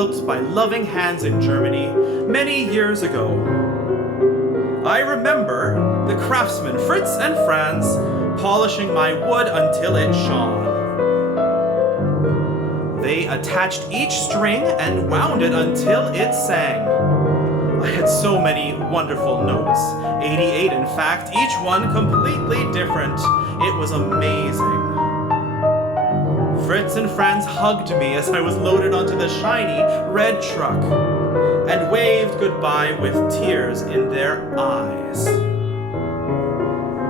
built by loving hands in Germany many years ago. I remember the craftsmen Fritz and Franz polishing my wood until it shone. They attached each string and wound it until it sang. I had so many wonderful notes, 88 in fact, each one completely different. It was amazing. Fritz and Franz hugged me as I was loaded onto the shiny red truck and waved goodbye with tears in their eyes.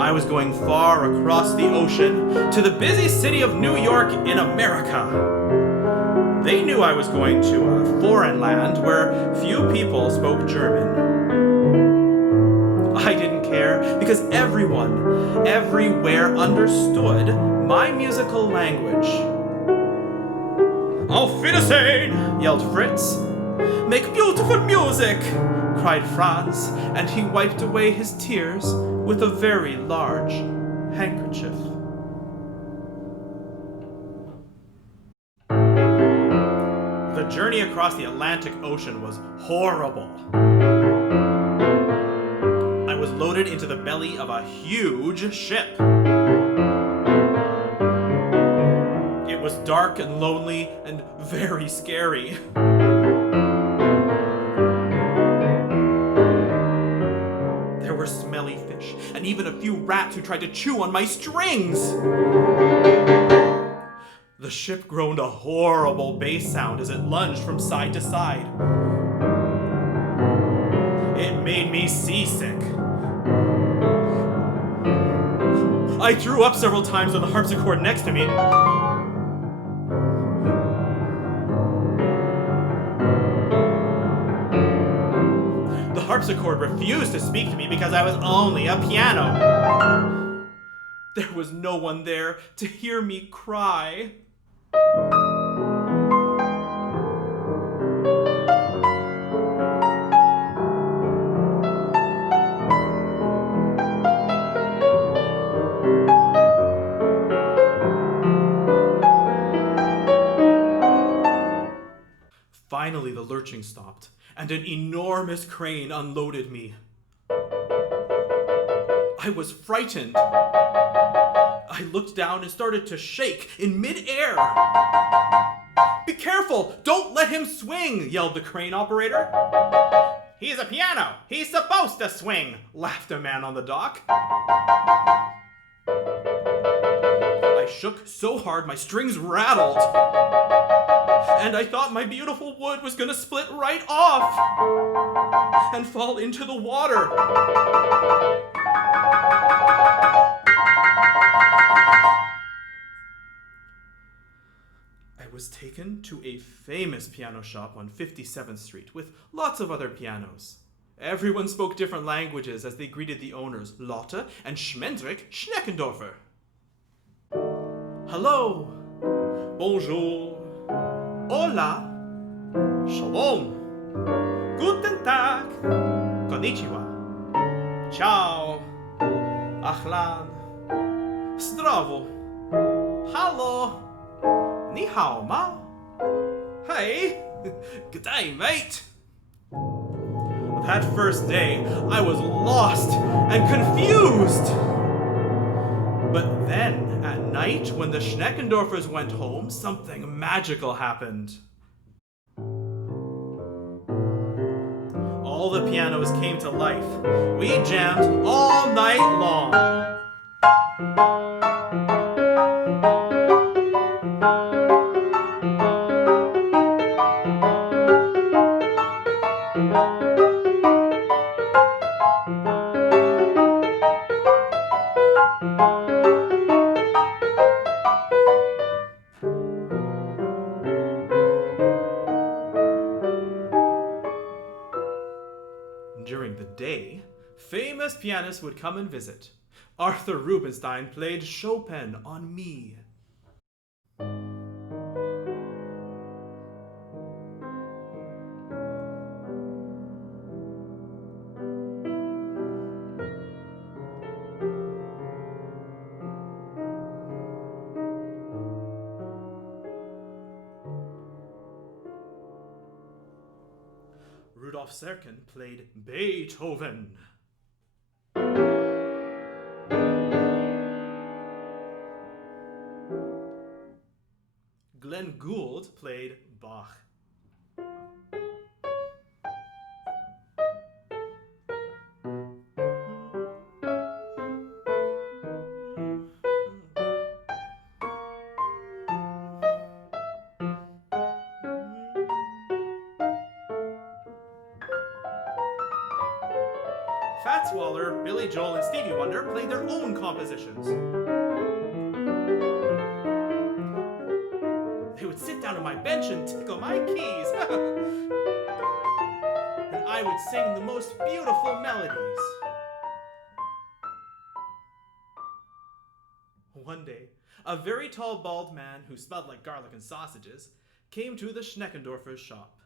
I was going far across the ocean to the busy city of New York in America. They knew I was going to a foreign land where few people spoke German. I didn't care because everyone, everywhere understood my musical language. Auf Wiedersehen, yelled Fritz. Make beautiful music, cried Franz, and he wiped away his tears with a very large handkerchief. The journey across the Atlantic Ocean was horrible. I was loaded into the belly of a huge ship. It was dark and lonely and very scary. There were smelly fish and even a few rats who tried to chew on my strings. The ship groaned a horrible bass sound as it lunged from side to side. It made me seasick. I threw up several times on the harpsichord next to me. The harpsichord refused to speak to me because I was only a piano. There was no one there to hear me cry. Finally, the lurching stopped, and an enormous crane unloaded me. I was frightened. I looked down and started to shake in mid-air. Be careful! Don't let him swing! Yelled the crane operator. He's a piano! He's supposed to swing! Laughed a man on the dock. I shook so hard my strings rattled. And I thought my beautiful wood was gonna split right off and fall into the water. I was taken to a famous piano shop on 57th Street with lots of other pianos. Everyone spoke different languages as they greeted the owners, Lotte and Schmendrick Schneckendorfer. Hello, bonjour, hola, shalom, guten tag, konnichiwa, ciao, ahlan, zdravo, hallo, ni hao ma, hey, good day, mate. That first day, I was lost and confused. But then, at night, when the Schneckendorfers went home, something magical happened. All the pianos came to life. We jammed all night long. During the day, famous pianists would come and visit. Arthur Rubinstein played Chopin on me. Rudolf Serkin played Beethoven. Glenn Gould played Bach. Fats Waller, Billy Joel, and Stevie Wonder played their own compositions. They would sit down on my bench and tickle my keys. And I would sing the most beautiful melodies. One day, a very tall, bald man who smelled like garlic and sausages came to the Schneckendorfer's shop.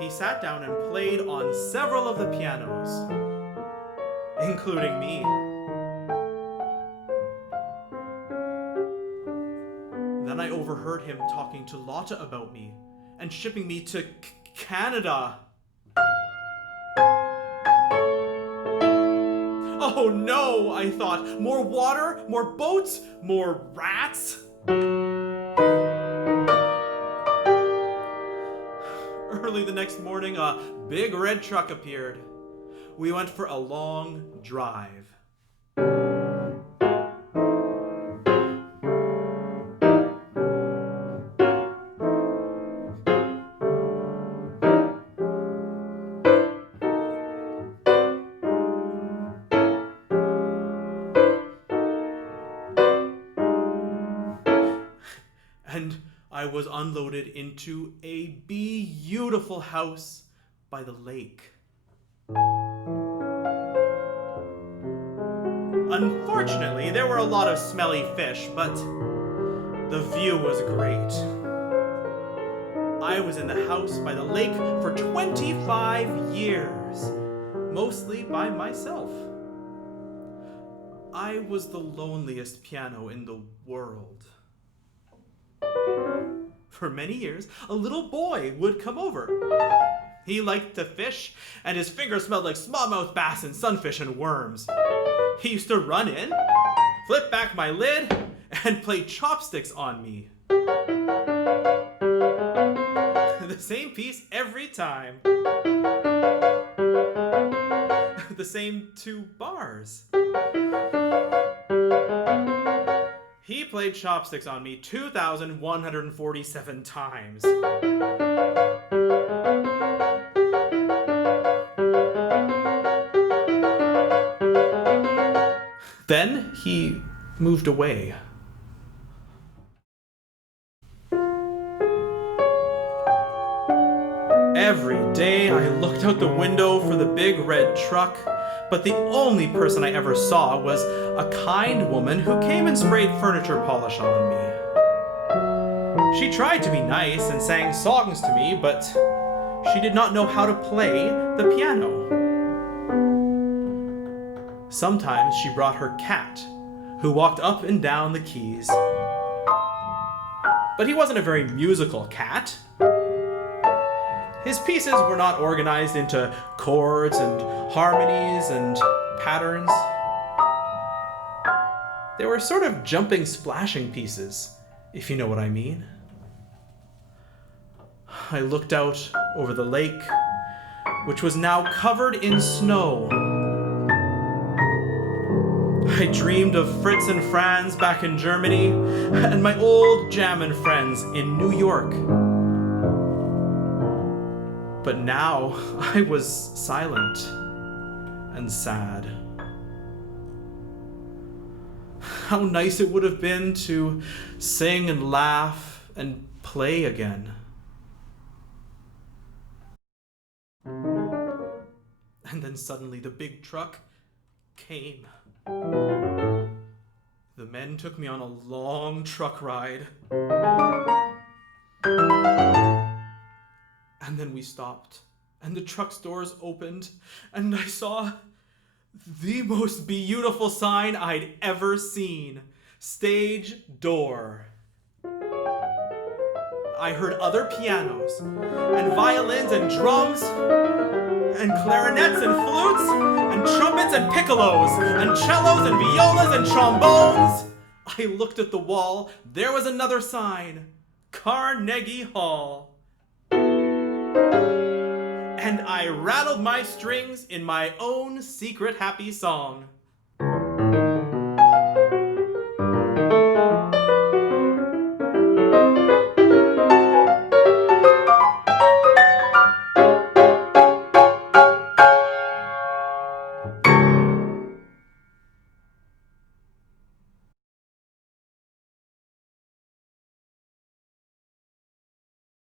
He sat down and played on several of the pianos, including me. Then I overheard him talking to Lotta about me and shipping me to Canada. Oh no, I thought. More water, more boats, more rats. Early the next morning, a big red truck appeared. We went for a long drive. And I was unloaded into a beautiful house by the lake. Unfortunately, there were a lot of smelly fish, but the view was great. I was in the house by the lake for 25 years, mostly by myself. I was the loneliest piano in the world. For many years, a little boy would come over. He liked to fish, and his fingers smelled like smallmouth bass and sunfish and worms. He used to run in, flip back my lid, and play chopsticks on me. The same piece every time. The same 2 bars. He played chopsticks on me 2,147 times. Then he moved away. Every day I looked out the window for the big red truck, but the only person I ever saw was a kind woman who came and sprayed furniture polish on me. She tried to be nice and sang songs to me, but she did not know how to play the piano. Sometimes she brought her cat, who walked up and down the keys. But he wasn't a very musical cat. His pieces were not organized into chords and harmonies and patterns. They were sort of jumping, splashing pieces, if you know what I mean. I looked out over the lake, which was now covered in snow. I dreamed of Fritz and Franz back in Germany, and my old German friends in New York. But now I was silent and sad. How nice it would have been to sing and laugh and play again. And then suddenly the big truck came. The men took me on a long truck ride. And then we stopped, and the truck's doors opened, and I saw the most beautiful sign I'd ever seen. Stage door. I heard other pianos, and violins and drums, and clarinets and flutes, and trumpets and piccolos, and cellos and violas and trombones. I looked at the wall. There was another sign, Carnegie Hall. And I rattled my strings in my own secret happy song.